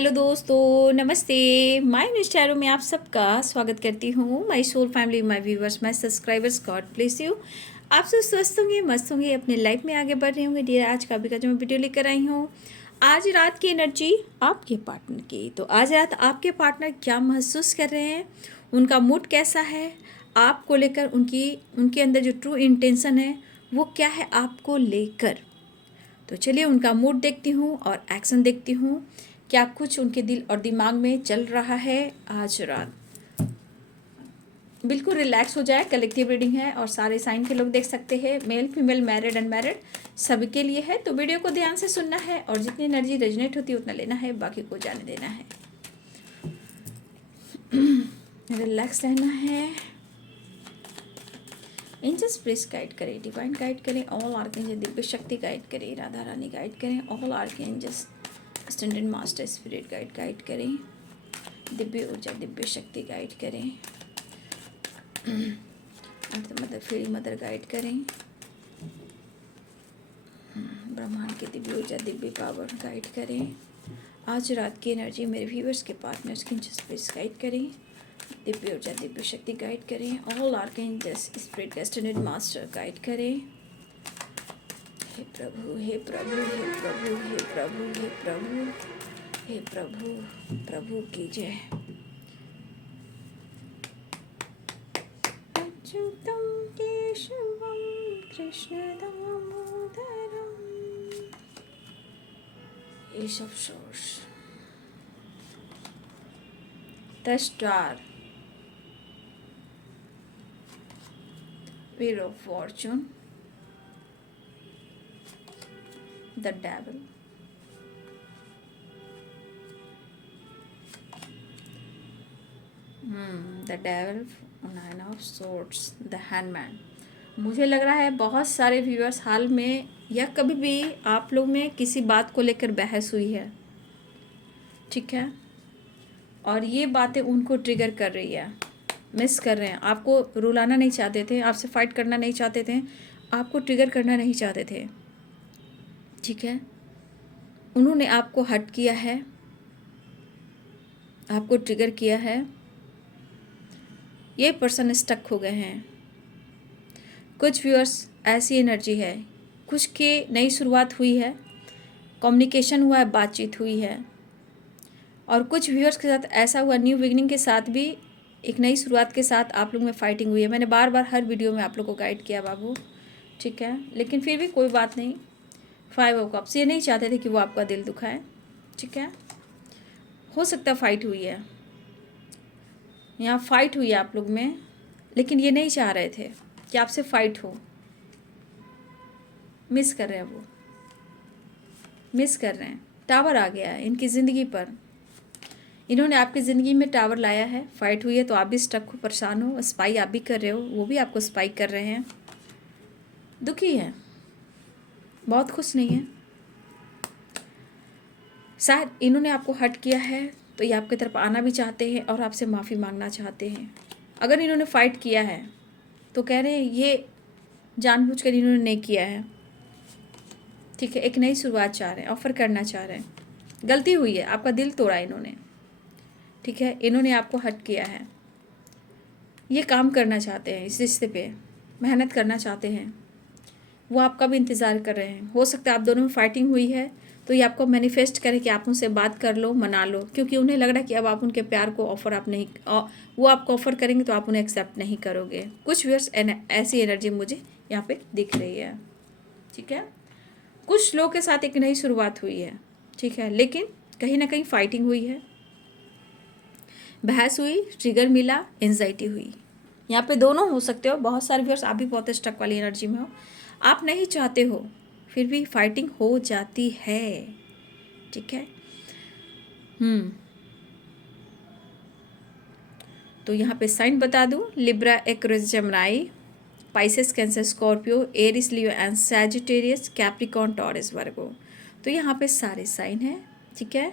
Hello दोस्तों, नमस्ते। My news में आप सबका स्वागत करती हूँ। My soul family, my viewers, my subscribers, God bless you. आप सब स्वस्थ होंगे, मस्त होंगे, अपने लाइफ में आगे बढ़ रहे होंगे। डियर, आज का भी का जो मैं वीडियो लेकर आई हूँ, आज रात की एनर्जी आपके पार्टनर की। तो आज रात आपके पार्टनर क्या महसूस कर रहे हैं, उनका मूड कैसा है, आपको लेकर उनके अंदर जो ट्रू इंटेंशन है वो क्या है आपको लेकर। तो चलिए उनका मूड देखती हूँ और एक्शन देखती हूँ, क्या कुछ उनके दिल और दिमाग में चल रहा है आज रात। बिल्कुल रिलैक्स हो जाए। कलेक्टिव रीडिंग है और सारे साइन के लोग देख सकते हैं, मेल फीमेल मैरिड अनमैरिड सभी के लिए है। तो वीडियो को ध्यान से सुनना है और जितनी एनर्जी रेजोनेट होती है उतना लेना है, बाकी को जाने देना है। रिलैक्स रहना है। एंजल्स प्लीज गाइड करें, डिवाइन गाइड करें, ऑल आर्कएंजल दिव्य शक्ति गाइड करें, राधा रानी गाइड करें, all archangels standard master spirit guide करें, दिव्य ऊर्जा दिव्य शक्ति गाइड करें, मदर फेरी मदर गाइड करें, ब्रह्मांड की दिव्य ऊर्जा दिव्य पावर गाइड करें। आज रात की एनर्जी मेरे व्यूवर्स के पार्टनर्स की प्लीज गाइड करें, दिव्य ऊर्जा दिव्य शक्ति गाइड करें, all archangels spirit standard master guide करें। हे प्रभु, हे प्रभु, हे प्रभु, हे प्रभु, हे प्रभु, हे प्रभु, प्रभु की जय। अच्युतं केशवं कृष्ण दामोदरं Keshav source. The star, Wheel of Fortune, the devil, the devil, Nine of Swords, the Hangman। मुझे लग रहा है बहुत सारे व्यूअर्स हाल में या कभी भी आप लोग में किसी बात को लेकर बहस हुई है, ठीक है, और ये बातें उनको ट्रिगर कर रही है, मिस कर रहे हैं। आपको रुलाना नहीं चाहते थे, आपसे फाइट करना नहीं चाहते थे, आपको ट्रिगर करना नहीं चाहते थे, ठीक है। उन्होंने आपको हर्ट किया है, आपको ट्रिगर किया है। ये पर्सन स्टक हो गए हैं। कुछ व्यूअर्स ऐसी एनर्जी है, कुछ की नई शुरुआत हुई है, कम्युनिकेशन हुआ है, बातचीत हुई है, और कुछ व्यूअर्स के साथ ऐसा हुआ न्यू बिगिनिंग के साथ भी एक नई शुरुआत के साथ आप लोग में फाइटिंग हुई है। मैंने बार बार हर वीडियो में आप लोग को गाइड किया बाबू, ठीक है, लेकिन फिर भी कोई बात नहीं। 5 ऑफ कप्स, ये नहीं चाहते थे कि वो आपका दिल दुखाए, ठीक है। हो सकता है फाइट हुई है, यहाँ फाइट हुई है आप लोग में, लेकिन ये नहीं चाह रहे थे कि आपसे फाइट हो। मिस कर रहे हैं, वो मिस कर रहे हैं। टावर आ गया है इनकी ज़िंदगी पर, इन्होंने आपकी ज़िंदगी में टावर लाया है। फाइट हुई है तो आप भी स्टक हो, परेशान हो, स्पाई आप भी कर रहे हो, वो भी आपको स्पाई कर रहे हैं, दुखी है, बहुत खुश नहीं है। शायद इन्होंने आपको हर्ट किया है तो ये आपकी तरफ आना भी चाहते हैं और आपसे माफ़ी मांगना चाहते हैं। अगर इन्होंने फ़ाइट किया है तो कह रहे हैं ये जानबूझकर इन्होंने नहीं किया है, ठीक है। एक नई शुरुआत चाह रहे हैं, ऑफ़र करना चाह रहे हैं। गलती हुई है, आपका दिल तोड़ा इन्होंने, ठीक है। इन्होंने आपको हर्ट किया है, ये काम करना चाहते हैं, इस रिश्ते पे मेहनत करना चाहते हैं, वो आपका भी इंतज़ार कर रहे हैं। हो सकता है आप दोनों में फाइटिंग हुई है तो ये आपको मैनिफेस्ट करें कि आप उनसे बात कर लो, मना लो, क्योंकि उन्हें लग रहा है कि अब आप उनके प्यार को ऑफ़र आप नहीं, वो आपको ऑफ़र करेंगे तो आप उन्हें एक्सेप्ट नहीं करोगे। कुछ व्यूअर्स ऐसी एनर्जी मुझे यहाँ पे दिख रही है, ठीक है। कुछ लोगों के साथ एक नई शुरुआत हुई है, ठीक है, लेकिन कहीं ना कहीं फाइटिंग हुई है, बहस हुई, ट्रिगर मिला, एंजाइटी हुई। यहाँ पे दोनों हो सकते हो। बहुत सारे व्यूअर्स आप भी बहुत स्टक वाली एनर्जी में हो, आप नहीं चाहते हो फिर भी फाइटिंग हो जाती है, ठीक है। तो यहाँ पे साइन बता दूँ, Libra, Aquarius, Gemini, Pisces, Cancer, Scorpio, Aries, Leo and Sagittarius, Capricorn, Taurus, Virgo. तो यहाँ पे सारे साइन हैं, ठीक है।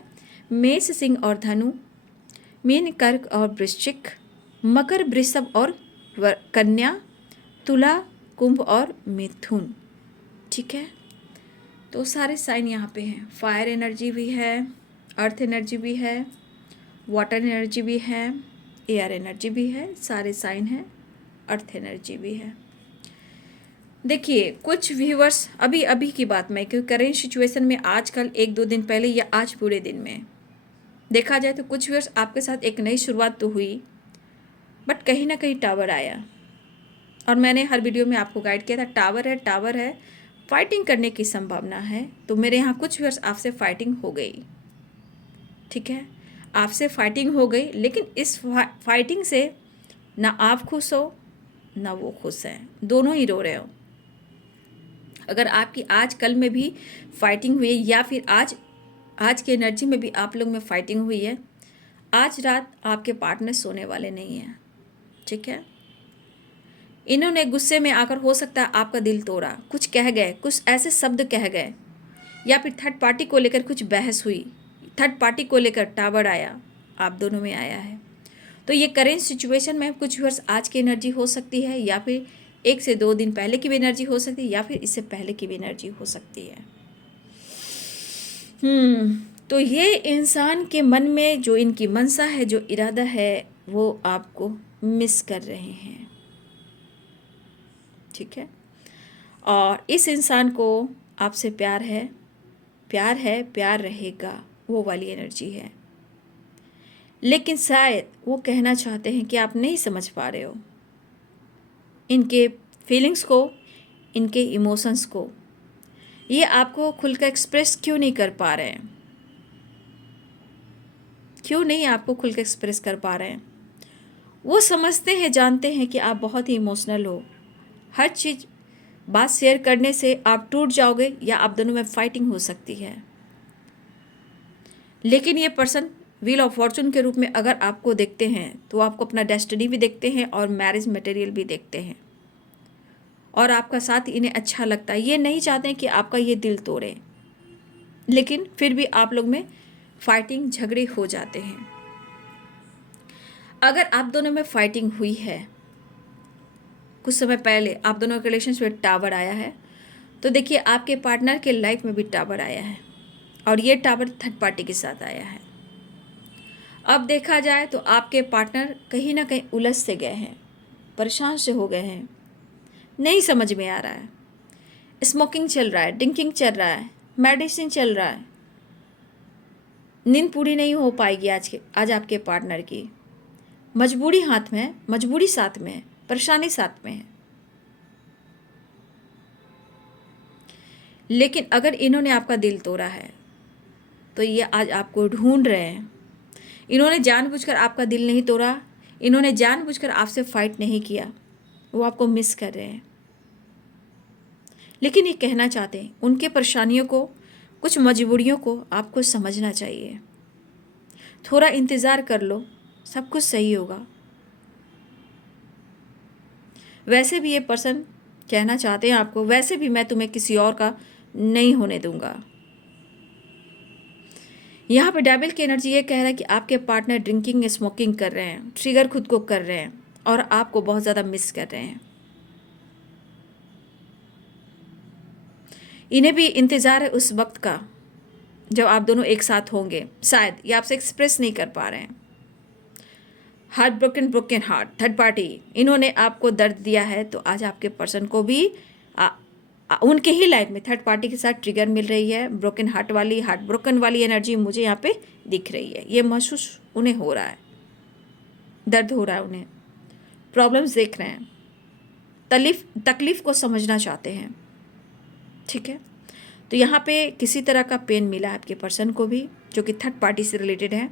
मेष, सिंह और धनु, मीन, कर्क और वृश्चिक, मकर, वृषभ और कन्या, तुला, कुंभ और मिथुन, ठीक है। तो सारे साइन यहाँ पे हैं। फायर एनर्जी भी है अर्थ एनर्जी भी है, वाटर एनर्जी भी है, एयर एनर्जी भी है, सारे साइन हैं, अर्थ एनर्जी भी है। देखिए कुछ व्यूवर्स, अभी अभी की बात मैं, क्योंकि करेंट सिचुएशन में आजकल 1-2 दिन पहले या आज पूरे दिन में देखा जाए तो कुछ व्यूवर्स आपके साथ एक नई शुरुआत तो हुई, बट कहीं ना कहीं टावर आया। और मैंने हर वीडियो में आपको गाइड किया था, टावर है, फाइटिंग करने की संभावना है। तो मेरे यहाँ कुछ व्यूवर्स आपसे फाइटिंग हो गई, ठीक है, आपसे फाइटिंग हो गई, लेकिन इस फाइटिंग से ना आप खुश हो ना वो खुश हैं, दोनों ही रो रहे हो। अगर आपकी आज कल में भी फाइटिंग हुई है या फिर आज की एनर्जी में भी आप लोग में फाइटिंग हुई है, आज रात आपके पार्टनर सोने वाले नहीं हैं, ठीक है। इन्होंने गुस्से में आकर हो सकता है आपका दिल तोड़ा, कुछ कह गए, कुछ ऐसे शब्द कह गए, या फिर थर्ड पार्टी को लेकर कुछ बहस हुई, थर्ड पार्टी को लेकर टावर आया, आप दोनों में आया है। तो ये करेंट सिचुएशन में कुछ वर्ष आज की एनर्जी हो सकती है, या फिर 1 से 2 दिन पहले की भी एनर्जी हो सकती है, या फिर इससे पहले की भी एनर्जी हो सकती है। तो ये इंसान के मन में जो इनकी मनसा है, जो इरादा है, वो आपको मिस कर रहे हैं, ठीक है। और इस इंसान को आपसे प्यार है, प्यार रहेगा, वो वाली एनर्जी है। लेकिन शायद वो कहना चाहते हैं कि आप नहीं समझ पा रहे हो इनके फीलिंग्स को, इनके इमोशंस को। ये आपको खुलकर एक्सप्रेस क्यों नहीं कर पा रहे हैं, क्यों नहीं आपको खुलकर एक्सप्रेस कर पा रहे हैं? वो समझते हैं, जानते हैं कि आप बहुत ही इमोशनल हो, हर चीज़ बात शेयर करने से आप टूट जाओगे या आप दोनों में फाइटिंग हो सकती है। लेकिन ये पर्सन व्हील ऑफ फॉर्चून के रूप में अगर आपको देखते हैं तो आपको अपना डेस्टिनी भी देखते हैं और मैरिज मटेरियल भी देखते हैं, और आपका साथ इन्हें अच्छा लगता है। ये नहीं चाहते हैं कि आपका ये दिल तोड़े, लेकिन फिर भी आप लोग में फाइटिंग, झगड़े हो जाते हैं। अगर आप दोनों में फाइटिंग हुई है, कुछ समय पहले आप दोनों के रिलेशनशिप में टावर आया है, तो देखिए आपके पार्टनर के लाइफ में भी टावर आया है, और ये टावर थर्ड पार्टी के साथ आया है। अब देखा जाए तो आपके पार्टनर कहीं ना कहीं उलझ से गए हैं, परेशान से हो गए हैं, नहीं समझ में आ रहा है। स्मोकिंग चल रहा है, ड्रिंकिंग चल रहा है, मेडिसिन चल रहा है, नींद पूरी नहीं हो पाएगी आज आपके पार्टनर की। मजबूरी हाथ में है, मजबूरी साथ में है, परेशानी साथ में है। लेकिन अगर इन्होंने आपका दिल तोड़ा है तो ये आज आपको ढूंढ रहे हैं। इन्होंने जानबूझकर आपका दिल नहीं तोड़ा, इन्होंने जानबूझकर आपसे फाइट नहीं किया, वो आपको मिस कर रहे हैं। लेकिन ये कहना चाहते हैं, उनके परेशानियों को, कुछ मजबूरियों को आपको समझना चाहिए। थोड़ा इंतज़ार कर लो, सब कुछ सही होगा। वैसे भी ये पर्सन कहना चाहते हैं आपको, वैसे भी मैं तुम्हें किसी और का नहीं होने दूंगा। यहाँ पे डेविल की एनर्जी ये कह रहा है कि आपके पार्टनर ड्रिंकिंग, स्मोकिंग कर रहे हैं, ट्रिगर खुद को कर रहे हैं, और आपको बहुत ज़्यादा मिस कर रहे हैं। इन्हें भी इंतज़ार है उस वक्त का जब आप दोनों एक साथ होंगे। शायद ये आपसे एक्सप्रेस नहीं कर पा रहे हैं। Heart broken heart, third party, इन्होंने आपको दर्द दिया है, तो आज आपके पर्सन को भी उनके ही लाइफ में थर्ड पार्टी के साथ ट्रिगर मिल रही है। ब्रोकन हार्ट वाली, हार्ट ब्रोकन वाली एनर्जी मुझे यहाँ पे दिख रही है। ये महसूस उन्हें हो रहा है, दर्द हो रहा है उन्हें, प्रॉब्लम्स देख रहे हैं, तकलीफ को समझना चाहते हैं, ठीक है। तो यहाँ पे किसी तरह का पेन मिला है आपके पर्सन को भी, जो कि थर्ड पार्टी से रिलेटेड है।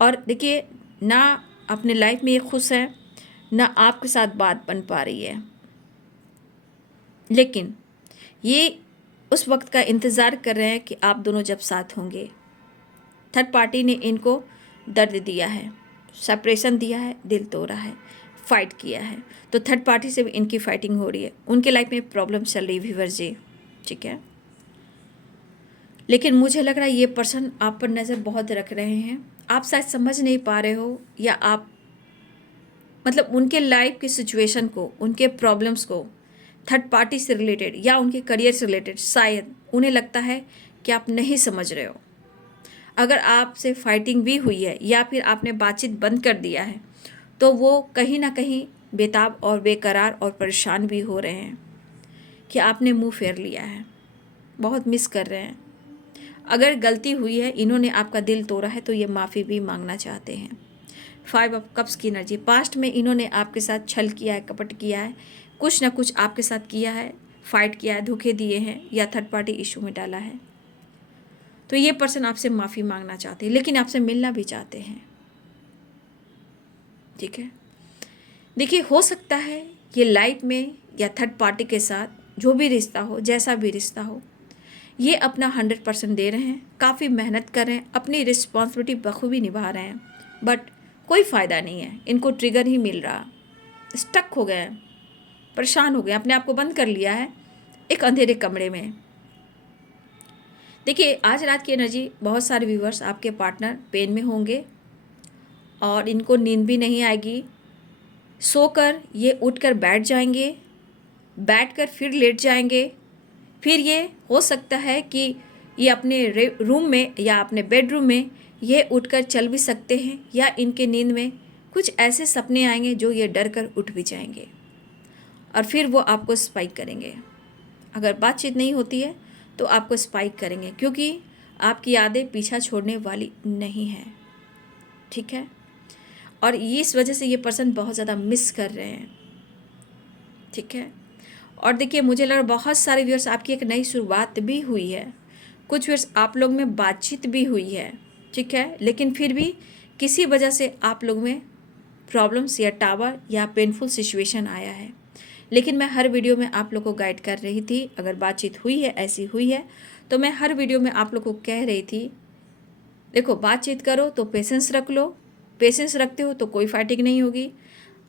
और देखिए, ना अपने लाइफ में ये खुश है, ना आपके साथ बात बन पा रही है, लेकिन ये उस वक्त का इंतज़ार कर रहे हैं कि आप दोनों जब साथ होंगे। थर्ड पार्टी ने इनको दर्द दिया है, सेपरेशन दिया है, दिल तोड़ा है, फाइट किया है, तो थर्ड पार्टी से भी इनकी फाइटिंग हो रही है। उनके लाइफ में प्रॉब्लम चल रही है व्यूअर जी, ठीक है। लेकिन मुझे लग रहा है ये पर्सन आप पर नज़र बहुत रख रहे हैं। आप शायद समझ नहीं पा रहे हो, या आप मतलब उनके लाइफ की सिचुएशन को, उनके प्रॉब्लम्स को थर्ड पार्टी से रिलेटेड या उनके करियर से रिलेटेड शायद उन्हें लगता है कि आप नहीं समझ रहे हो। अगर आपसे फाइटिंग भी हुई है या फिर आपने बातचीत बंद कर दिया है, तो वो कहीं ना कहीं बेताब और बेकरार और परेशान भी हो रहे हैं कि आपने मुंह फेर लिया है, बहुत मिस कर रहे हैं। अगर गलती हुई है, इन्होंने आपका दिल तोड़ा है, तो ये माफ़ी भी मांगना चाहते हैं। 5 ऑफ कप्स की एनर्जी, पास्ट में इन्होंने आपके साथ छल किया है, कपट किया है, कुछ ना कुछ आपके साथ किया है, फाइट किया है, धोखे दिए हैं या थर्ड पार्टी इशू में डाला है। तो ये पर्सन आपसे माफ़ी मांगना चाहते हैं, लेकिन आपसे मिलना भी चाहते हैं। ठीक है, देखिए हो सकता है ये लाइफ में या थर्ड पार्टी के साथ जो भी रिश्ता हो, जैसा भी रिश्ता हो, ये अपना 100% दे रहे हैं, काफ़ी मेहनत कर रहे हैं, अपनी रिस्पॉन्सिबिलिटी बखूबी निभा रहे हैं, बट कोई फ़ायदा नहीं है, इनको ट्रिगर ही मिल रहा, स्टक हो गए हैं, परेशान हो गए, अपने आप को बंद कर लिया है एक अंधेरे कमरे में। देखिए आज रात की एनर्जी, बहुत सारे व्यूवर्स आपके पार्टनर पेन में होंगे और इनको नींद भी नहीं आएगी। सोकर ये उठकर बैठ जाएंगे, बैठकर फिर लेट जाएंगे, फिर ये हो सकता है कि ये अपने रूम में या अपने बेडरूम में ये उठकर चल भी सकते हैं, या इनके नींद में कुछ ऐसे सपने आएंगे जो ये डर कर उठ भी जाएंगे और फिर वो आपको स्पाइक करेंगे। अगर बातचीत नहीं होती है तो आपको स्पाइक करेंगे, क्योंकि आपकी यादें पीछा छोड़ने वाली नहीं है। ठीक है, और इस वजह से ये पर्सन बहुत ज़्यादा मिस कर रहे हैं। ठीक है, और देखिए मुझे लग रहा है बहुत सारे व्यूअर्स आपकी एक नई शुरुआत भी हुई है, कुछ व्यूअर्स आप लोग में बातचीत भी हुई है। ठीक है, लेकिन फिर भी किसी वजह से आप लोग में प्रॉब्लम्स या टावर या पेनफुल सिचुएशन आया है, लेकिन मैं हर वीडियो में आप लोग को गाइड कर रही थी। अगर बातचीत हुई है, ऐसी हुई है, तो मैं हर वीडियो में आप लोग को कह रही थी, देखो बातचीत करो तो पेशेंस रख लो, पेशेंस रखते हो तो कोई फाइटिंग नहीं होगी।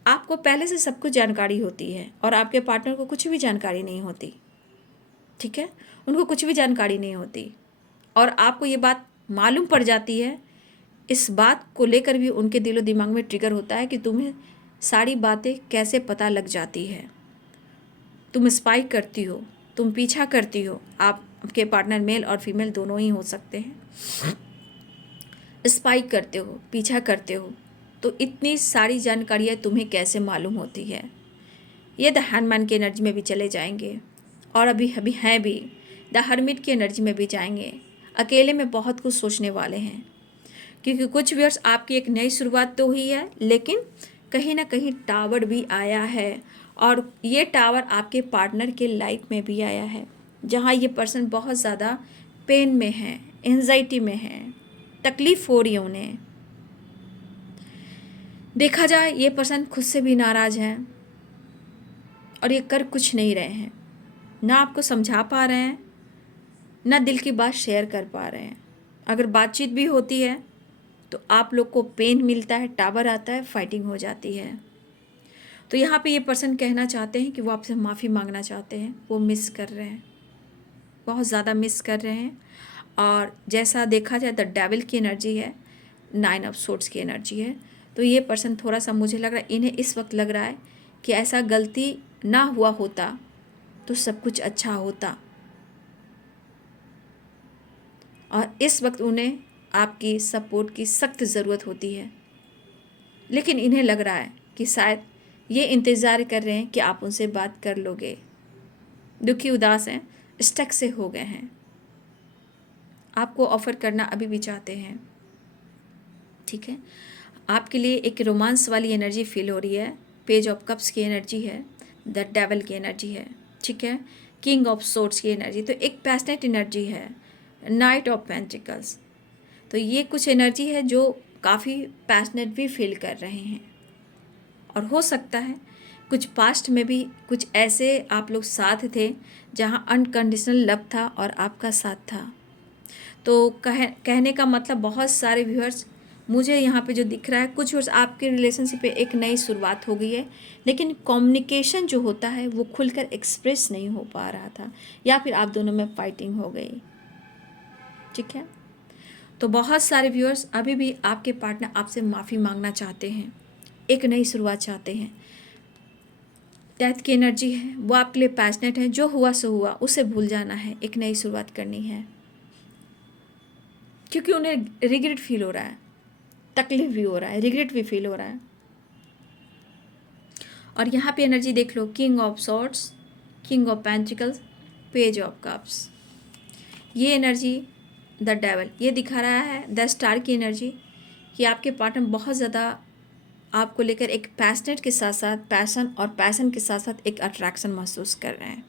आपको पहले से सब कुछ जानकारी होती है और आपके पार्टनर को कुछ भी जानकारी नहीं होती। ठीक है, उनको कुछ भी जानकारी नहीं होती और आपको ये बात मालूम पड़ जाती है। इस बात को लेकर भी उनके दिलो दिमाग में ट्रिगर होता है कि तुम्हें सारी बातें कैसे पता लग जाती है, तुम स्पाई करती हो, तुम पीछा करती हो। आपके पार्टनर मेल और फीमेल दोनों ही हो सकते हैं। स्पाई करते हो, पीछा करते हो, तो इतनी सारी जानकारियाँ तुम्हें कैसे मालूम होती है। ये द हैंडमैन की एनर्जी में भी चले जाएंगे और अभी अभी हैं भी द हर्मिट की एनर्जी में भी जाएंगे। अकेले में बहुत कुछ सोचने वाले हैं, क्योंकि कुछ व्यूअर्स आपकी एक नई शुरुआत तो हुई है, लेकिन कहीं ना कहीं टावर भी आया है और ये टावर आपके पार्टनर के लाइफ में भी आया है, जहाँ ये पर्सन बहुत ज़्यादा पेन में है, एंजाइटी में है, तकलीफ़ हो रही है उन्हें। देखा जाए ये पर्सन खुद से भी नाराज़ हैं और ये कर कुछ नहीं रहे हैं, ना आपको समझा पा रहे हैं, ना दिल की बात शेयर कर पा रहे हैं। अगर बातचीत भी होती है तो आप लोग को पेन मिलता है, टावर आता है, फाइटिंग हो जाती है। तो यहाँ पे ये पर्सन कहना चाहते हैं कि वो आपसे माफ़ी मांगना चाहते हैं, वो मिस कर रहे हैं, बहुत ज़्यादा मिस कर रहे हैं। और जैसा देखा जाए द डेविल की एनर्जी है, 9 ऑफ सोर्ड्स की एनर्जी है, तो ये पर्सन थोड़ा सा मुझे लग रहा है, इन्हें इस वक्त लग रहा है कि ऐसा गलती ना हुआ होता तो सब कुछ अच्छा होता, और इस वक्त उन्हें आपकी सपोर्ट की सख्त ज़रूरत होती है। लेकिन इन्हें लग रहा है कि शायद ये इंतज़ार कर रहे हैं कि आप उनसे बात कर लोगे। दुखी उदास हैं, स्टक से हो गए हैं, आपको ऑफ़र करना अभी भी चाहते हैं। ठीक है, आपके लिए एक रोमांस वाली एनर्जी फील हो रही है। पेज ऑफ कप्स की एनर्जी है, द डेविल की एनर्जी है। ठीक है, किंग ऑफ सोर्ड्स की एनर्जी, तो एक पैशनेट एनर्जी है, नाइट ऑफ पेंटिकल्स। तो ये कुछ एनर्जी है जो काफ़ी पैशनेट भी फील कर रहे हैं, और हो सकता है कुछ पास्ट में भी कुछ ऐसे आप लोग साथ थे जहाँ अनकंडीशनल लव था और आपका साथ था। तो कहने का मतलब बहुत सारे व्यूअर्स मुझे यहाँ पे जो दिख रहा है, कुछ व्यूअर्स आपके रिलेशनशिप पे एक नई शुरुआत हो गई है, लेकिन कम्युनिकेशन जो होता है वो खुलकर एक्सप्रेस नहीं हो पा रहा था, या फिर आप दोनों में फाइटिंग हो गई। ठीक है, तो बहुत सारे व्यूअर्स अभी भी आपके पार्टनर आपसे माफ़ी मांगना चाहते हैं, एक नई शुरुआत चाहते हैं। डेथ की एनर्जी है, वो आपके लिए पैशनेट है, जो हुआ सो हुआ, उसे भूल जाना है, एक नई शुरुआत करनी है। क्योंकि उन्हें रिग्रेट फील हो रहा है, तकलीफ भी हो रहा है, रिग्रेट भी फील हो रहा है। और यहाँ पे एनर्जी देख लो, king of swords, king of pentacles, page of cups. ये एनर्जी द डेविल, ये दिखा रहा है द स्टार की एनर्जी कि आपके पार्टनर बहुत ज़्यादा आपको लेकर एक पैशनेट के साथ साथ पैशन, और पैशन के साथ साथ एक अट्रैक्शन महसूस कर रहे हैं।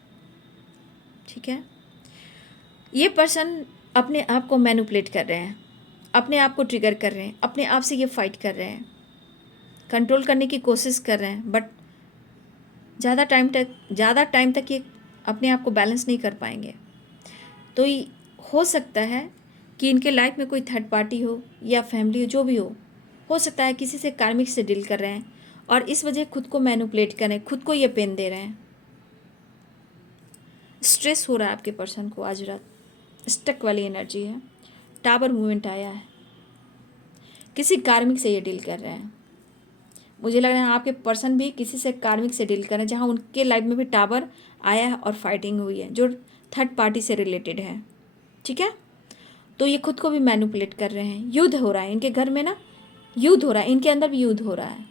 ठीक है, ये पर्सन अपने आप को मैनिपुलेट कर रहे हैं, अपने आप को ट्रिगर कर रहे हैं, अपने आप से ये फाइट कर रहे हैं, कंट्रोल करने की कोशिश कर रहे हैं, बट ज़्यादा टाइम तक ये अपने आप को बैलेंस नहीं कर पाएंगे। तो हो सकता है कि इनके लाइफ में कोई थर्ड पार्टी हो या फैमिली हो, जो भी हो सकता है किसी से कार्मिक से डील कर रहे हैं और इस वजह खुद को मैनिपुलेट कर रहे हैं, खुद को ये पेन दे रहे हैं। स्ट्रेस हो रहा है आपके पर्सन को आज रात, स्टक वाली एनर्जी है, टावर मूवमेंट आया है, किसी कार्मिक से ये डील कर रहे हैं। मुझे लग रहा है आपके पर्सन भी किसी से कार्मिक से डील कर रहे हैं, जहाँ उनके लाइफ में भी टावर आया है और फाइटिंग हुई है जो थर्ड पार्टी से रिलेटेड है। ठीक है, तो ये खुद को भी मैनिपुलेट कर रहे हैं, युद्ध हो रहा है इनके घर में ना, युद्ध हो रहा है, इनके अंदर भी युद्ध हो रहा है।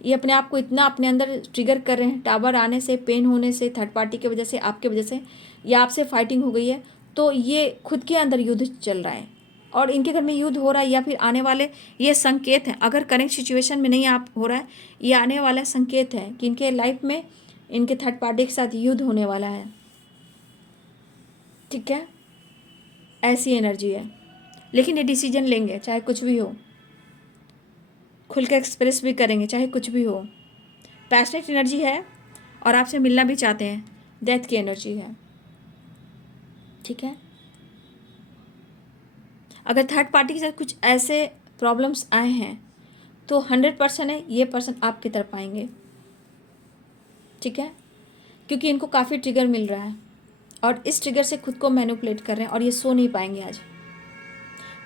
ये अपने आप को इतना अपने अंदर ट्रिगर कर रहे हैं, टावर आने से, पेन होने से, थर्ड पार्टी की वजह से, आपके वजह से, या आपसे फाइटिंग हो गई है, तो ये खुद के अंदर युद्ध चल रहा है और इनके घर में युद्ध हो रहा है, या फिर आने वाले ये संकेत हैं, अगर करेंट सिचुएशन में नहीं आप हो रहा है, ये आने वाला संकेत है कि इनके लाइफ में इनके थर्ड पार्टी के साथ युद्ध होने वाला है। ठीक है, ऐसी एनर्जी है, लेकिन ये डिसीजन लेंगे चाहे कुछ भी हो, खुल के एक्सप्रेस भी करेंगे चाहे कुछ भी हो। पैशनेट एनर्जी है और आपसे मिलना भी चाहते हैं, डेथ की एनर्जी है। ठीक है, अगर थर्ड पार्टी के साथ कुछ ऐसे प्रॉब्लम्स आए हैं तो 100% है ये पर्सन आपकी तरफ आएंगे। ठीक है, क्योंकि इनको काफ़ी ट्रिगर मिल रहा है और इस ट्रिगर से खुद को मैनिपुलेट कर रहे हैं और ये सो नहीं पाएंगे आज।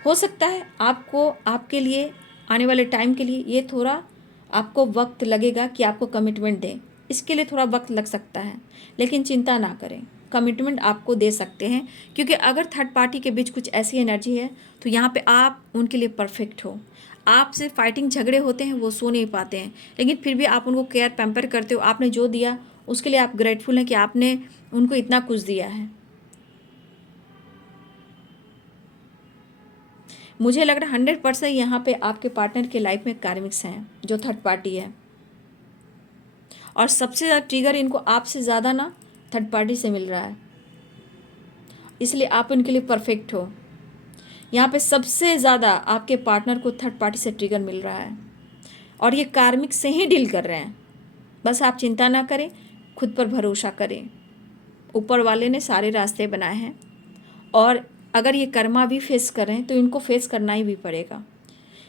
हो सकता है आपको, आपके लिए आने वाले टाइम के लिए ये थोड़ा आपको वक्त लगेगा कि आपको कमिटमेंट दें, इसके लिए थोड़ा वक्त लग सकता है, लेकिन चिंता ना करें, कमिटमेंट आपको दे सकते हैं। क्योंकि अगर थर्ड पार्टी के बीच कुछ ऐसी एनर्जी है तो यहाँ पे आप उनके लिए परफेक्ट हो। आपसे फाइटिंग झगड़े होते हैं, वो सो नहीं पाते हैं, लेकिन फिर भी आप उनको केयर पैम्पर करते हो, आपने जो दिया उसके लिए आप ग्रेटफुल हैं कि आपने उनको इतना कुछ दिया है। मुझे लग रहा है 100% यहाँ पे आपके पार्टनर के लाइफ में कार्मिक्स हैं जो थर्ड पार्टी है, और सबसे ज़्यादा ट्रिगर इनको आपसे ज़्यादा ना थर्ड पार्टी से मिल रहा है, इसलिए आप उनके लिए परफेक्ट हो। यहाँ पे सबसे ज़्यादा आपके पार्टनर को थर्ड पार्टी से ट्रिगर मिल रहा है और ये कार्मिक से ही डील कर रहे हैं। बस आप चिंता ना करें, खुद पर भरोसा करें, ऊपर वाले ने सारे रास्ते बनाए हैं, और अगर ये कर्मा भी फेस कर रहे हैं तो इनको फेस करना ही भी पड़ेगा।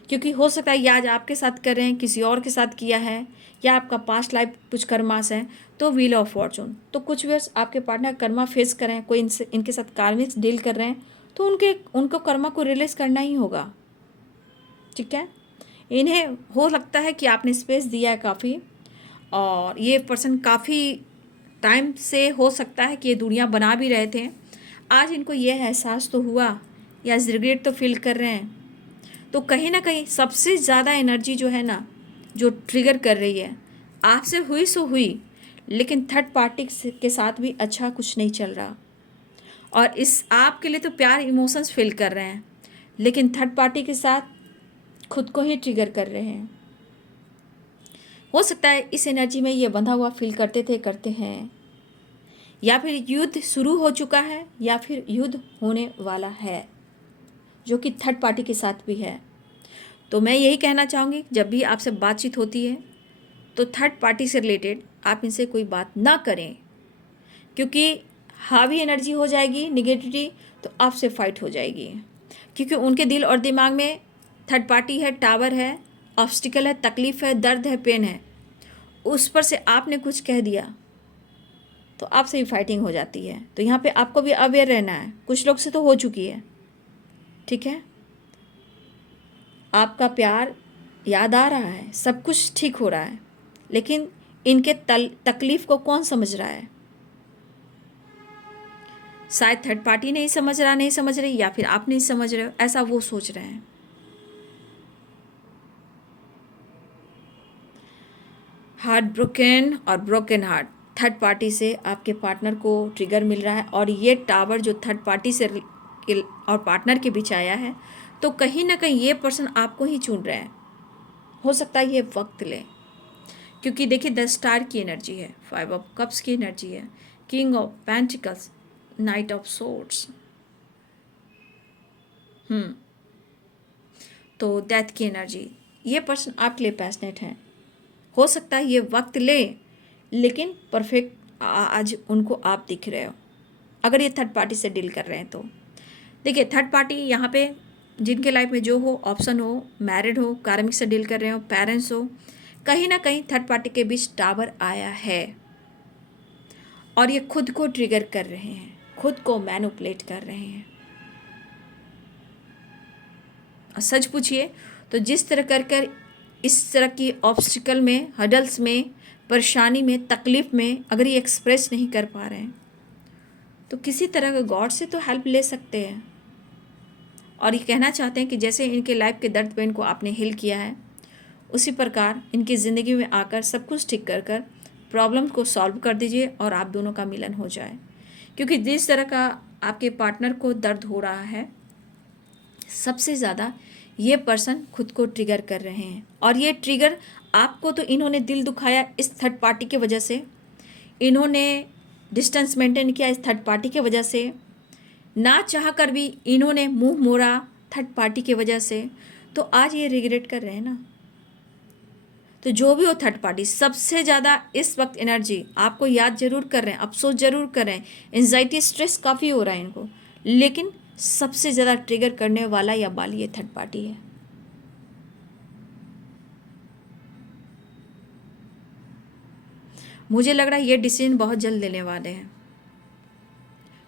क्योंकि हो सकता है ये आज आपके साथ कर रहे हैं, किसी और के साथ किया है, या आपका पास्ट लाइफ कुछ कर्मास है, तो व्हील ऑफ फॉर्चून, तो कुछ वर्ष आपके पार्टनर कर्मा फेस कर रहे हैं, कोई इनके साथ कार्मिक्स डील कर रहे हैं, तो उनको कर्मा को रिलीज करना ही होगा। ठीक है, इन्हें हो सकता है कि आपने स्पेस दिया है काफ़ी, और ये पर्सन काफ़ी टाइम से हो सकता है कि ये दूरियां बना भी रहे थे, आज इनको ये एहसास तो हुआ या रिग्रेट तो फील कर रहे हैं। तो कहीं ना कहीं सबसे ज़्यादा एनर्जी जो है ना, जो ट्रिगर कर रही है, आपसे हुई सो हुई, लेकिन थर्ड पार्टी के साथ भी अच्छा कुछ नहीं चल रहा, और इस आपके लिए तो प्यार इमोशंस फील कर रहे हैं, लेकिन थर्ड पार्टी के साथ खुद को ही ट्रिगर कर रहे हैं। हो सकता है इस एनर्जी में ये बंधा हुआ फील करते हैं, या फिर युद्ध शुरू हो चुका है, या फिर युद्ध होने वाला है जो कि थर्ड पार्टी के साथ भी है। तो मैं यही कहना चाहूँगी, जब भी आपसे बातचीत होती है तो थर्ड पार्टी से रिलेटेड आप इनसे कोई बात ना करें, क्योंकि हावी एनर्जी हो जाएगी निगेटिविटी, तो आपसे फाइट हो जाएगी। क्योंकि उनके दिल और दिमाग में थर्ड पार्टी है, टावर है, ऑब्स्टिकल है, तकलीफ़ है, दर्द है, पेन है, उस पर से आपने कुछ कह दिया तो आपसे भी फाइटिंग हो जाती है। तो यहाँ पे आपको भी अवेयर रहना है, कुछ लोग से तो हो चुकी है। ठीक है, आपका प्यार याद आ रहा है, सब कुछ ठीक हो रहा है, लेकिन इनके तकलीफ़ को कौन समझ रहा है? शायद थर्ड पार्टी नहीं समझ रहा, नहीं समझ रही, या फिर आप नहीं समझ रहे हो, ऐसा वो सोच रहे हैं। हार्ट ब्रोकन और ब्रोकन हार्ट, थर्ड पार्टी से आपके पार्टनर को ट्रिगर मिल रहा है, और ये टावर जो थर्ड पार्टी से और पार्टनर के बीच आया है, तो कहीं ना कहीं ये पर्सन आपको ही चुन रहे हैं। हो सकता है ये वक्त ले, क्योंकि देखिए 10 स्टार की एनर्जी है, 5 ऑफ कप्स की एनर्जी है, king of pentacles, night of swords, तो डेथ की एनर्जी। ये पर्सन आपके लिए पैशनेट है। हो सकता है ये वक्त ले, लेकिन परफेक्ट आज उनको आप दिख रहे हो, अगर ये थर्ड पार्टी से डील कर रहे हैं तो। देखिए थर्ड पार्टी यहाँ पे जिनके लाइफ में जो हो, ऑप्शन हो, मैरिड हो, कार्मिक से डील कर रहे हो, पेरेंट्स हो, कहीं ना कहीं थर्ड पार्टी के बीच टावर आया है, और ये खुद को ट्रिगर कर रहे हैं, खुद को मैनिपुलेट कर रहे हैं। और सच पूछिए तो जिस तरह कर कर इस तरह की ऑब्स्टिकल में, हडल्स में, परेशानी में, तकलीफ में अगर ये एक्सप्रेस नहीं कर पा रहे हैं, तो किसी तरह का गॉड से तो हेल्प ले सकते हैं। और ये कहना चाहते हैं कि जैसे इनके लाइफ के दर्द पेन को आपने हिल किया है, उसी प्रकार इनकी ज़िंदगी में आकर सब कुछ ठीक कर कर प्रॉब्लम को सॉल्व कर दीजिए और आप दोनों का मिलन हो जाए। क्योंकि जिस तरह का आपके पार्टनर को दर्द हो रहा है, सबसे ज़्यादा ये पर्सन खुद को ट्रिगर कर रहे हैं, और ये ट्रिगर आपको तो इन्होंने दिल दुखाया इस थर्ड पार्टी की वजह से, इन्होंने डिस्टेंस मेंटेन किया इस थर्ड पार्टी की वजह से, ना चाह कर भी इन्होंने मुंह मोड़ा थर्ड पार्टी की वजह से, तो आज ये रिग्रेट कर रहे हैं ना। तो जो भी हो थर्ड पार्टी, सबसे ज़्यादा इस वक्त एनर्जी आपको याद जरूर कर रहे हैं, अफसोस जरूर कर रहे हैं, एंजाइटी स्ट्रेस काफ़ी हो रहा है इनको, लेकिन सबसे ज़्यादा ट्रिगर करने वाला या वाली ये थर्ड पार्टी है। मुझे लग रहा है ये डिसीजन बहुत जल्द लेने वाले हैं।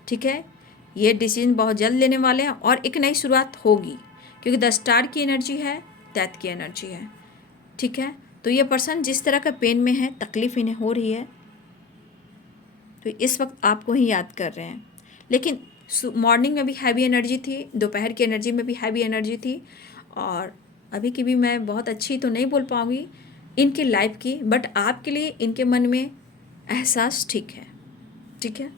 ठीक है, ये डिसीजन बहुत जल्द लेने वाले हैं और एक नई शुरुआत होगी, क्योंकि 10 स्टार की एनर्जी है, डेथ की एनर्जी है। ठीक है, तो ये पर्सन जिस तरह का पेन में है, तकलीफ इन्हें हो रही है, तो इस वक्त आपको ही याद कर रहे हैं। लेकिन मॉर्निंग में भी हैवी एनर्जी थी, दोपहर की एनर्जी में भी हैवी एनर्जी थी, और अभी की भी मैं बहुत अच्छी तो नहीं बोल पाऊँगी इनकी लाइफ की, बट आपके लिए इनके मन में एहसास ठीक है। ठीक है,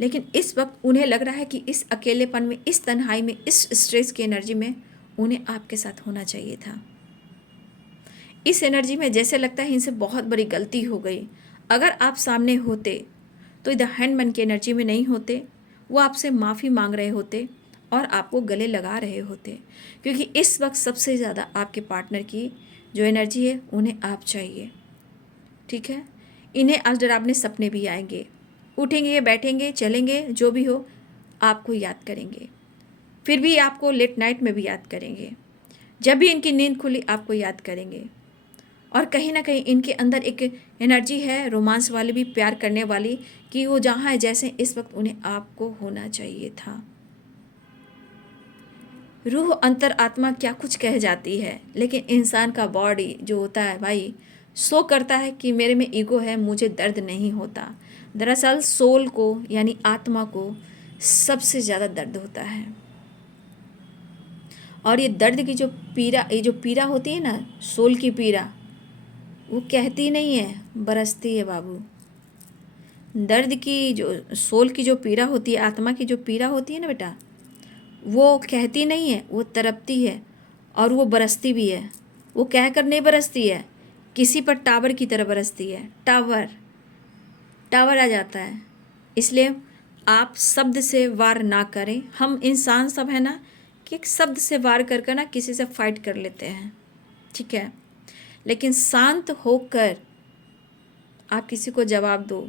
लेकिन इस वक्त उन्हें लग रहा है कि इस अकेलेपन में, इस तन्हाई में, इस स्ट्रेस की एनर्जी में उन्हें आपके साथ होना चाहिए था। इस एनर्जी में जैसे लगता है इनसे बहुत बड़ी गलती हो गई। अगर आप सामने होते तो इधर हैंडमैन की एनर्जी में नहीं होते, वो आपसे माफ़ी मांग रहे होते और आपको गले लगा रहे होते, क्योंकि इस वक्त सबसे ज़्यादा आपके पार्टनर की जो एनर्जी है उन्हें आप चाहिए। ठीक है, इन्हें आज डरावने सपने भी आएंगे, उठेंगे, बैठेंगे, चलेंगे, जो भी हो आपको याद करेंगे, फिर भी आपको लेट नाइट में भी याद करेंगे, जब भी इनकी नींद खुली आपको याद करेंगे। और कहीं ना कहीं इनके अंदर एक एनर्जी है रोमांस वाली भी, प्यार करने वाली, कि वो जहाँ है जैसे इस वक्त उन्हें आपको होना चाहिए था। रूह अंतर आत्मा क्या कुछ कह जाती है, लेकिन इंसान का बॉडी जो होता है भाई, शो करता है कि मेरे में ईगो है, मुझे दर्द नहीं होता। दरअसल सोल को यानी आत्मा को सबसे ज़्यादा दर्द होता है, और ये दर्द की जो पीड़ा, ये जो पीड़ा होती है ना, सोल की पीड़ा, वो कहती नहीं है, बरसती है बाबू। दर्द की जो सोल की जो पीड़ा होती है, आत्मा की जो पीड़ा होती है ना बेटा, वो कहती नहीं है, वो तड़पती है और वो बरसती भी है। वो कहकर नहीं बरसती है, किसी पर टावर की तरह बरसती है। टावर टावर आ जाता है। इसलिए आप शब्द से वार ना करें। हम इंसान सब है ना कि एक शब्द से वार कर कर ना किसी से फाइट कर लेते हैं, ठीक है, लेकिन शांत होकर आप किसी को जवाब दो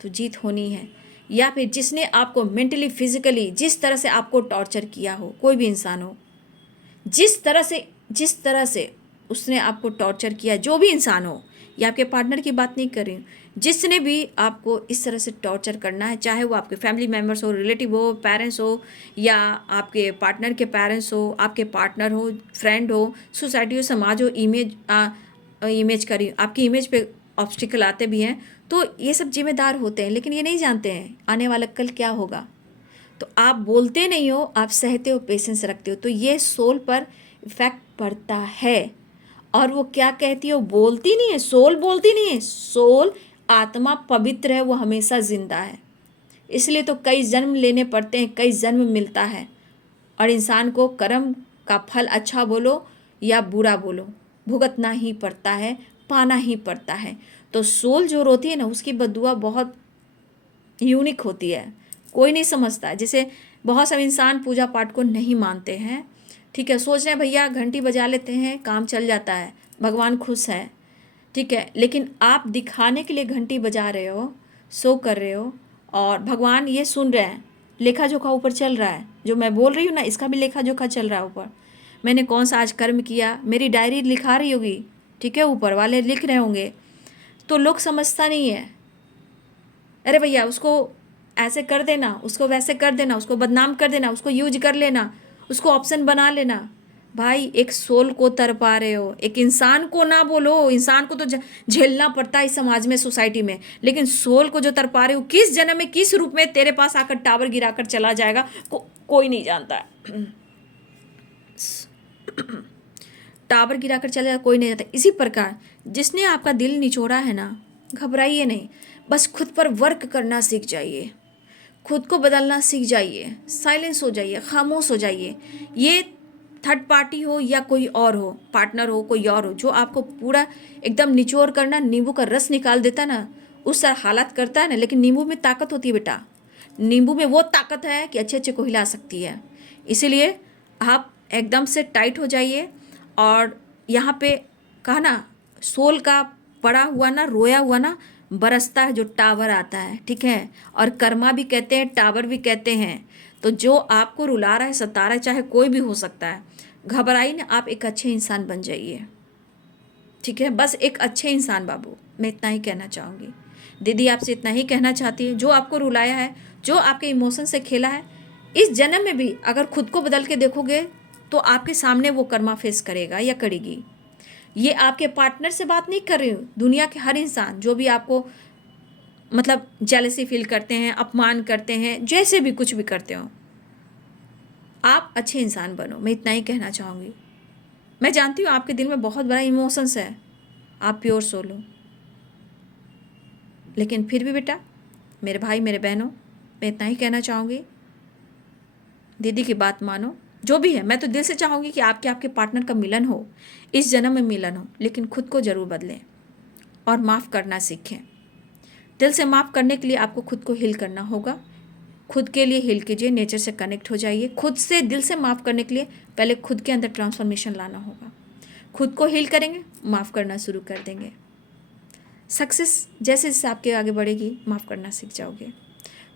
तो जीत होनी है। या फिर जिसने आपको मेंटली, फिजिकली, जिस तरह से आपको टॉर्चर किया हो, कोई भी इंसान हो, जिस तरह से उसने आपको टॉर्चर किया, जो भी इंसान हो, या आपके पार्टनर की बात नहीं कर रही हूँ, जिसने भी आपको इस तरह से टॉर्चर करना है, चाहे वो आपके फैमिली मेम्बर्स हो, रिलेटिव हो, पेरेंट्स हो, या आपके पार्टनर के पेरेंट्स हो, आपके पार्टनर हो, फ्रेंड हो, सोसाइटी हो, समाज हो, इमेज करी आपकी इमेज पे ऑब्स्टिकल आते भी हैं, तो ये सब जिम्मेदार होते हैं, लेकिन ये नहीं जानते हैं आने वाला कल क्या होगा। तो आप बोलते नहीं हो, आप सहते हो, पेशेंस रखते हो, तो ये सोल पर इफेक्ट पड़ता है। और वो क्या कहती है, वो बोलती नहीं है, सोल बोलती नहीं है। सोल आत्मा पवित्र है, वो हमेशा जिंदा है, इसलिए तो कई जन्म लेने पड़ते हैं, कई जन्म मिलता है। और इंसान को कर्म का फल अच्छा बोलो या बुरा बोलो, भुगतना ही पड़ता है, पाना ही पड़ता है। तो सोल जो रोती है ना, उसकी बदुआ बहुत यूनिक होती है, कोई नहीं समझता। जैसे बहुत सब इंसान पूजा पाठ को नहीं मानते हैं, ठीक है, सोच रहे हैं भैया घंटी बजा लेते हैं काम चल जाता है, भगवान खुश है, ठीक है। लेकिन आप दिखाने के लिए घंटी बजा रहे हो, शो कर रहे हो, और भगवान ये सुन रहे हैं, लेखा जोखा ऊपर चल रहा है। जो मैं बोल रही हूँ ना, इसका भी लेखा जोखा चल रहा है ऊपर। मैंने कौन सा आज कर्म किया, मेरी डायरी लिखा रही होगी, ठीक है, ऊपर वाले लिख रहे होंगे। तो लोग समझता नहीं है, अरे भैया उसको ऐसे कर देना, उसको वैसे कर देना, उसको बदनाम कर देना, उसको यूज कर लेना, उसको ऑप्शन बना लेना। भाई एक सोल को तर पा रहे हो, एक इंसान को ना बोलो, इंसान को तो झेलना पड़ता है इस समाज में, सोसाइटी में, लेकिन सोल को जो तर पा रहे हो, किस जन्म में किस रूप में तेरे पास आकर टावर गिराकर चला जाएगा, कोई नहीं जानता है। टावर गिराकर चला जाएगा, कोई नहीं जानता। इसी प्रकार जिसने आपका दिल निचोड़ा है ना, घबराइए नहीं, बस खुद पर वर्क करना सीख जाइए, खुद को बदलना सीख जाइए, साइलेंस हो जाइए, खामोश हो जाइए। ये थर्ड पार्टी हो या कोई और हो, पार्टनर हो, कोई और हो, जो आपको पूरा एकदम निचोड़ करना, नींबू का रस निकाल देता ना, उस तरह हालात करता है ना। लेकिन नींबू में ताकत होती है बेटा, नींबू में वो ताकत है कि अच्छे अच्छे को हिला सकती है। इसीलिए आप एकदम से टाइट हो जाइए। और यहाँ पे कहा ना, सोल का पड़ा हुआ ना, रोया हुआ ना, बरसता है जो टावर आता है, ठीक है। और कर्मा भी कहते हैं, टावर भी कहते हैं। तो जो आपको रुला रहा है, सता रहा है, चाहे कोई भी हो सकता है, घबराइए ना, आप एक अच्छे इंसान बन जाइए, ठीक है। बस एक अच्छे इंसान बाबू, मैं इतना ही कहना चाहूँगी। दीदी आपसे इतना ही कहना चाहती है, जो आपको रुलाया है, जो आपके इमोशन से खेला है, इस जन्म में भी अगर खुद को बदल के देखोगे तो आपके सामने वो कर्मा फेस करेगा या करेगी। ये आपके पार्टनर से बात नहीं कर रही हूँ, दुनिया के हर इंसान जो भी आपको मतलब जेलसी फील करते हैं, अपमान करते हैं, जैसे भी कुछ भी करते हो, आप अच्छे इंसान बनो, मैं इतना ही कहना चाहूँगी। मैं जानती हूँ आपके दिल में बहुत बड़ा इमोशंस है, आप प्योर सोल हो, लेकिन फिर भी बेटा, मेरे भाई मेरे बहनों, मैं इतना ही कहना चाहूँगी, दीदी की बात मानो। जो भी है, मैं तो दिल से चाहूँगी कि आपके पार्टनर का मिलन हो, इस जन्म में मिलन हो, लेकिन खुद को ज़रूर बदलें और माफ़ करना सीखें। दिल से माफ़ करने के लिए आपको खुद को हील करना होगा। खुद के लिए हील कीजिए, नेचर से कनेक्ट हो जाइए। खुद से दिल से माफ़ करने के लिए पहले खुद के अंदर ट्रांसफॉर्मेशन लाना होगा। खुद को हील करेंगे, माफ़ करना शुरू कर देंगे। सक्सेस जैसे जैसे आपके आगे बढ़ेगी, माफ़ करना सीख जाओगे।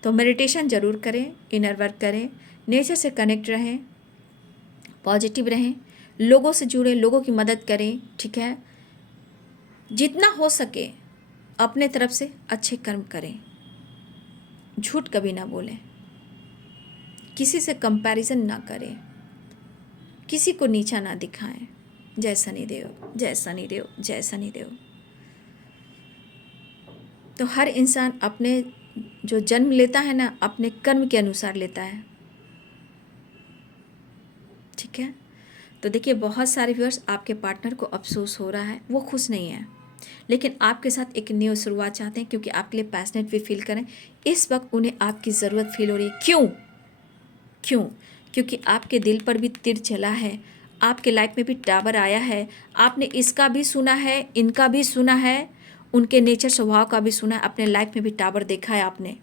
तो मेडिटेशन ज़रूर करें, इनर वर्क करें, नेचर से कनेक्ट रहें, पॉजिटिव रहें, लोगों से जुड़ें, लोगों की मदद करें, ठीक है। जितना हो सके अपने तरफ से अच्छे कर्म करें, झूठ कभी ना बोलें, किसी से कंपैरिजन ना करें, किसी को नीचा ना दिखाएं। जय शनिदेव, जय शनिदेव, जय शनिदेव। तो हर इंसान अपने जो जन्म लेता है ना, अपने कर्म के अनुसार लेता है, ठीक है। तो देखिए, बहुत सारे व्यूअर्स, आपके पार्टनर को अफसोस हो रहा है, वो खुश नहीं है, लेकिन आपके साथ एक न्यू शुरुआत चाहते हैं, क्योंकि आपके लिए पैशनेट भी फील करें। इस वक्त उन्हें आपकी ज़रूरत फील हो रही है। क्यों? क्योंकि आपके दिल पर भी तीर चला है, आपके लाइफ में भी टावर आया है, आपने इसका भी सुना है, इनका भी सुना है, उनके नेचर स्वभाव का भी सुना है, अपने लाइफ में भी टावर देखा है आपने।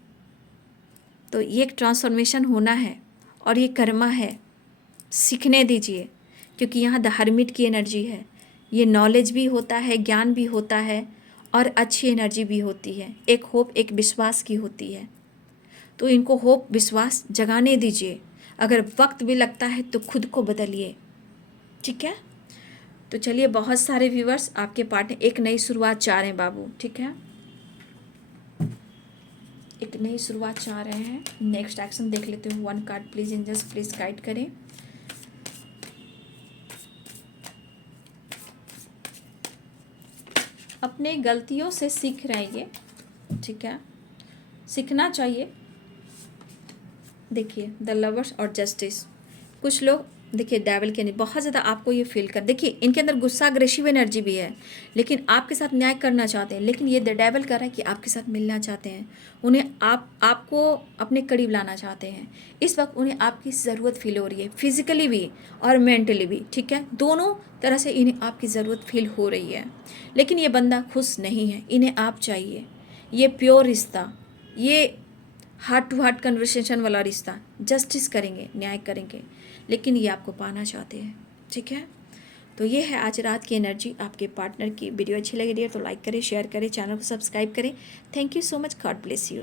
तो ये एक ट्रांसफॉर्मेशन होना है और ये कर्मा है, सीखने दीजिए, क्योंकि यहाँ द हर्मिट की एनर्जी है। ये नॉलेज भी होता है, ज्ञान भी होता है, और अच्छी एनर्जी भी होती है, एक होप, एक विश्वास की होती है। तो इनको होप विश्वास जगाने दीजिए। अगर वक्त भी लगता है तो खुद को बदलिए, ठीक है। तो चलिए, बहुत सारे व्यूवर्स आपके पार्ट में एक नई शुरुआत चाह रहे हैं बाबू, ठीक है, एक नई शुरुआत चाह रहे हैं। नेक्स्ट एक्शन देख लेते हो। 1 card please angels, please guide करें। अपने गलतियों से सीख रहे हैं ये, ठीक है, सीखना चाहिए। देखिए द लवर्स और जस्टिस, कुछ लोग देखिए डेविल के नहीं, बहुत ज़्यादा आपको ये फील कर, देखिए इनके अंदर गुस्सा अग्रेसिव एनर्जी भी है, लेकिन आपके साथ न्याय करना चाहते हैं, लेकिन ये द डेविल कर रहा है कि आपके साथ मिलना चाहते हैं, उन्हें आपको अपने करीब लाना चाहते हैं। इस वक्त उन्हें आपकी ज़रूरत फील हो रही है, फिजिकली भी और मेंटली भी, ठीक है, दोनों तरह से इन्हें आपकी ज़रूरत फील हो रही है। लेकिन ये बंदा खुश नहीं है, इन्हें आप चाहिए, ये प्योर रिश्ता, ये हार्ट टू हार्ट कन्वर्सेशन वाला रिश्ता, जस्टिस करेंगे, न्याय करेंगे, लेकिन ये आपको पाना चाहते हैं, ठीक है। तो ये है आज रात की एनर्जी आपके पार्टनर की। वीडियो अच्छी लगी डियर तो लाइक करें, शेयर करें, चैनल को सब्सक्राइब करें। Thank you so much, God bless you.